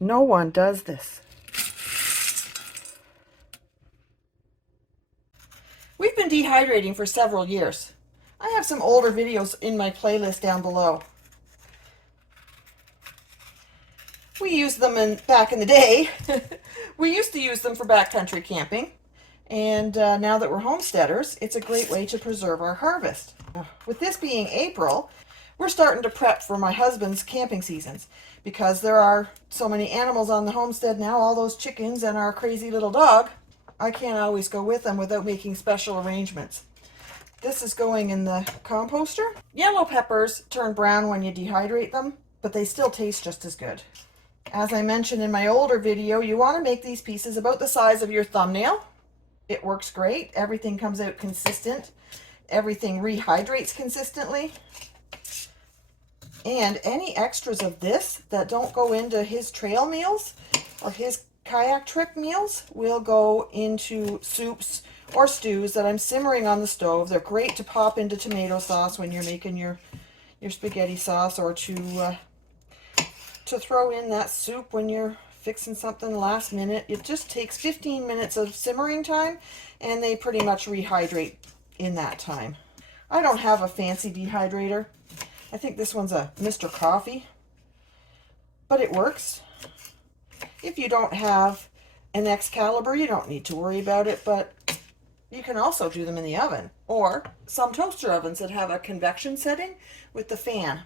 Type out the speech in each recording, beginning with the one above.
No one does this. We've been dehydrating for several years. I have some older videos in my playlist down below. We used them back in the day. We used to use them for backcountry camping. And now that we're homesteaders, it's a great way to preserve our harvest. With this being April, we're starting to prep for my husband's camping seasons because there are so many animals on the homestead now, all those chickens and our crazy little dog. I can't always go with them without making special arrangements. This is going in the composter. Yellow peppers turn brown when you dehydrate them, but they still taste just as good. As I mentioned in my older video, you want to make these pieces about the size of your thumbnail. It works great. Everything comes out consistent. Everything rehydrates consistently. And any extras of this that don't go into his trail meals or his kayak trip meals will go into soups or stews that I'm simmering on the stove. They're great to pop into tomato sauce when you're making your spaghetti sauce, or to throw in that soup when you're fixing something last minute. It just takes 15 minutes of simmering time, and they pretty much rehydrate in that time. I don't have a fancy dehydrator. I think this one's a Mr. Coffee, but it works. If you don't have an Excalibur, you don't need to worry about it, but you can also do them in the oven, or some toaster ovens that have a convection setting with the fan.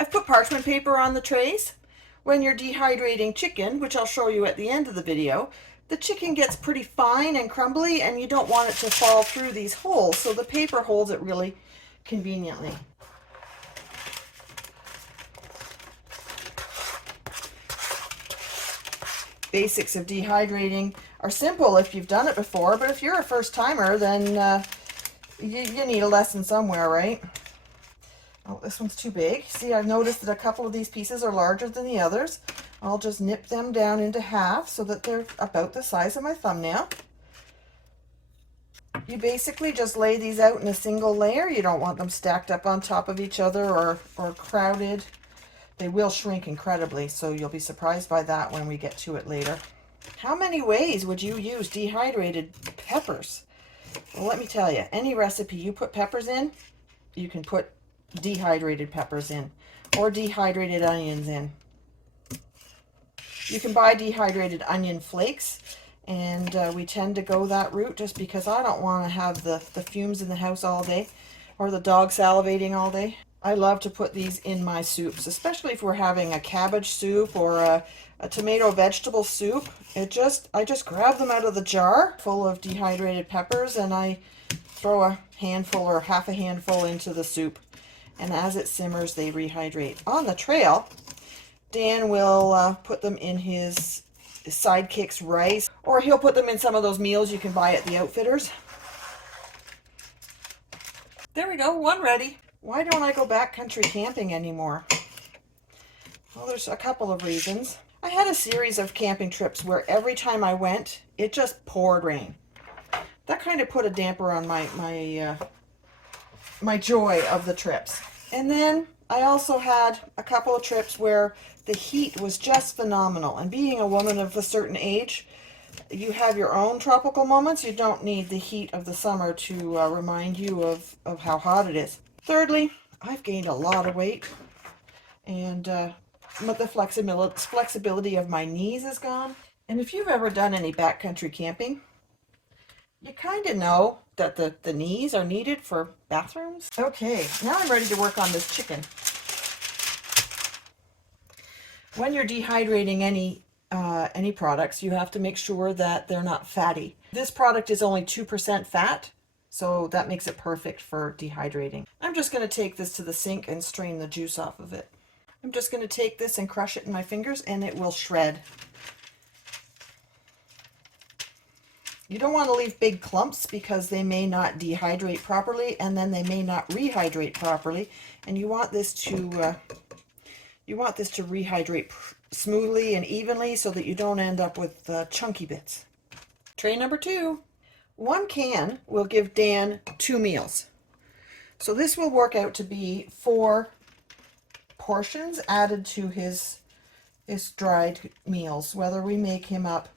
I've put parchment paper on the trays. When you're dehydrating chicken, which I'll show you at the end of the video, the chicken gets pretty fine and crumbly, and you don't want it to fall through these holes, so the paper holds it really conveniently. Basics of dehydrating are simple if you've done it before, but if you're a first timer, then you need a lesson somewhere, right? Oh, this one's too big. See, I've noticed that a couple of these pieces are larger than the others. I'll just nip them down into half so that they're about the size of my thumbnail. You basically just lay these out in a single layer. You don't want them stacked up on top of each other or crowded. They will shrink incredibly, so you'll be surprised by that when we get to it later. How many ways would you use dehydrated peppers? Well, let me tell you, any recipe you put peppers in, you can put dehydrated peppers in, or dehydrated onions in. You can buy dehydrated onion flakes, and we tend to go that route just because I don't want to have the fumes in the house all day, or the dog salivating all day. I love to put these in my soups, especially if we're having a cabbage soup or a tomato vegetable soup. I just grab them out of the jar full of dehydrated peppers, and I throw a handful or half a handful into the soup. And as it simmers, they rehydrate. On the trail, Dan will put them in his Sidekick's rice, or he'll put them in some of those meals you can buy at the outfitters. There we go, one ready. Why don't I go backcountry camping anymore? Well, there's a couple of reasons. I had a series of camping trips where every time I went, it just poured rain. That kind of put a damper on my joy of the trips. And then I also had a couple of trips where the heat was just phenomenal. And being a woman of a certain age, you have your own tropical moments. You don't need the heat of the summer to remind you of how hot it is. Thirdly, I've gained a lot of weight, and the flexibility of my knees is gone. And if you've ever done any backcountry camping, you kind of know that the knees are needed for bathrooms. Okay, now I'm ready to work on this chicken. When you're dehydrating any products, you have to make sure that they're not fatty. This product is only 2% fat, so that makes it perfect for dehydrating. I'm just going to take this to the sink and strain the juice off of it. I'm just going to take this and crush it in my fingers, and it will shred. You don't want to leave big clumps because they may not dehydrate properly, and then they may not rehydrate properly, and you want this to rehydrate smoothly and evenly so that you don't end up with chunky bits. Tray number 2. 1 can will give Dan 2 meals. So this will work out to be 4 portions added to his is dried meals, whether we make him up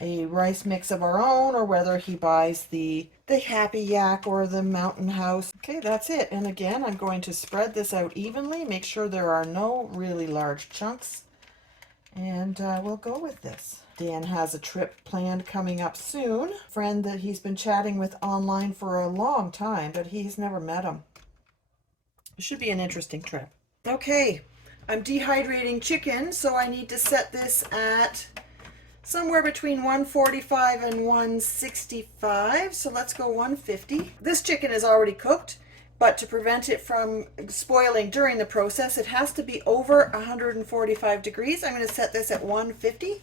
a rice mix of our own or whether he buys the Happy Yak or the Mountain House. Okay, that's it. And again, I'm going to spread this out evenly, make sure there are no really large chunks, and we'll go with this. Dan has a trip planned coming up soon. A friend that he's been chatting with online for a long time, but he's never met him. It should be an interesting trip. Okay, I'm dehydrating chicken, so I need to set this at somewhere between 145 and 165. So let's go 150. This chicken is already cooked, but to prevent it from spoiling during the process, it has to be over 145 degrees. I'm going to set this at 150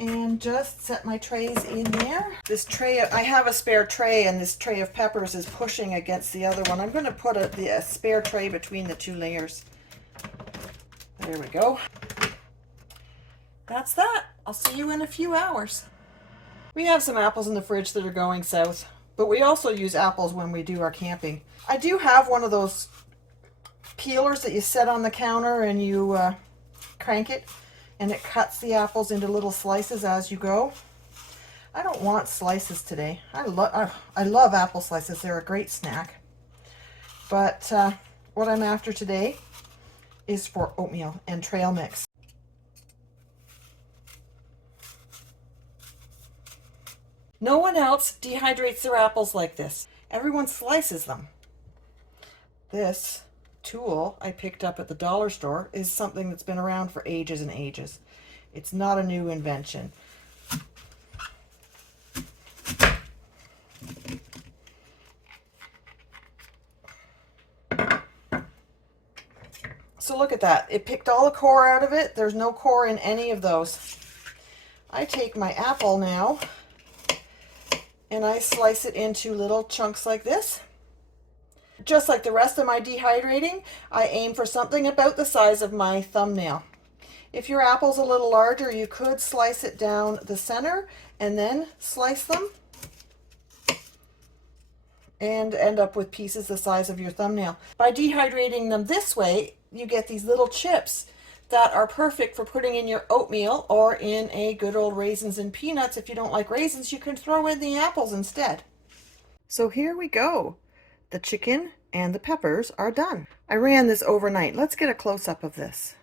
and just set my trays in there. This tray, I have a spare tray, and this tray of peppers is pushing against the other one. I'm going to put a spare tray between the two layers. There we go. That's that. I'll see you in a few hours. We have some apples in the fridge that are going south, but we also use apples when we do our camping. I do have one of those peelers that you set on the counter and you crank it, and it cuts the apples into little slices as you go. I don't want slices today. I love apple slices. They're a great snack. But what I'm after today is for oatmeal and trail mix. No one else dehydrates their apples like this. Everyone slices them. This tool I picked up at the dollar store is something that's been around for ages and ages. It's not a new invention. So look at that. It picked all the core out of it. There's no core in any of those. I take my apple now and I slice it into little chunks like this. Just like the rest of my dehydrating, I aim for something about the size of my thumbnail. If your apple's a little larger, you could slice it down the center and then slice them and end up with pieces the size of your thumbnail. By dehydrating them this way, you get these little chips that are perfect for putting in your oatmeal or in a good old raisins and peanuts. If you don't like raisins, you can throw in the apples instead. So here we go. The chicken and the peppers are done. I ran this overnight. Let's get a close-up of this.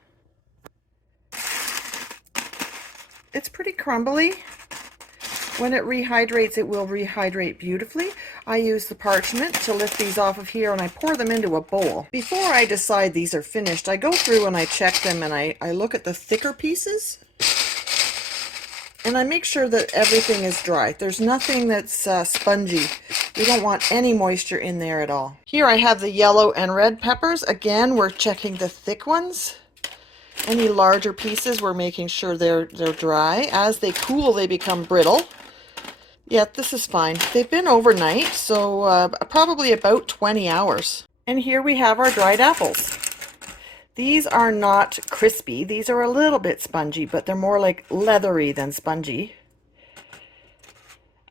It's pretty crumbly. When it rehydrates, it will rehydrate beautifully. I use the parchment to lift these off of here, and I pour them into a bowl. Before I decide these are finished, I go through and I check them, and I look at the thicker pieces, and I make sure that everything is dry. There's nothing that's spongy. We don't want any moisture in there at all. Here I have the yellow and red peppers. Again, we're checking the thick ones. Any larger pieces, we're making sure they're dry. As they cool, they become brittle. Yeah, this is fine. They've been overnight, so probably about 20 hours. And here we have our dried apples. These are not crispy. These are a little bit spongy, but they're more like leathery than spongy.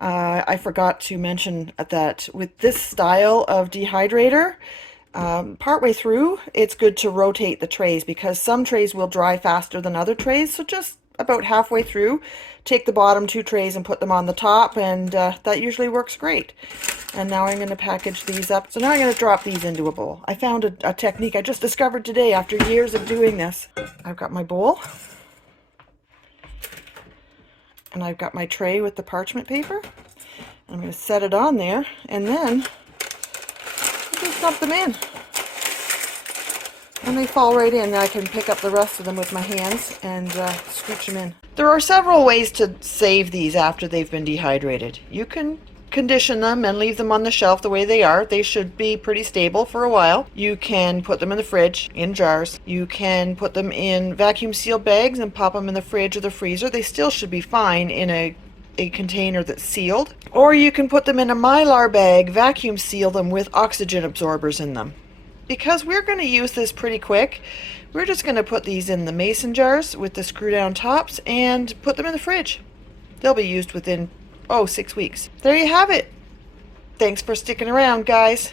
I forgot to mention that with this style of dehydrator, partway through, it's good to rotate the trays because some trays will dry faster than other trays. So just about halfway through, take the bottom two trays and put them on the top, and that usually works great. And now I'm going to package these up. So now I'm going to drop these into a bowl. I found a technique I just discovered today after years of doing this. I've got my bowl, and I've got my tray with the parchment paper. I'm going to set it on there, and then just dump them in. And they fall right in. I can pick up the rest of them with my hands and scooch them in. There are several ways to save these after they've been dehydrated. You can condition them and leave them on the shelf the way they are. They should be pretty stable for a while. You can put them in the fridge in jars. You can put them in vacuum sealed bags and pop them in the fridge or the freezer. They still should be fine in a container that's sealed. Or you can put them in a Mylar bag, vacuum seal them with oxygen absorbers in them. Because we're going to use this pretty quick, we're just going to put these in the mason jars with the screw down tops and put them in the fridge. They'll be used within 6 weeks. There you have it. Thanks for sticking around, guys.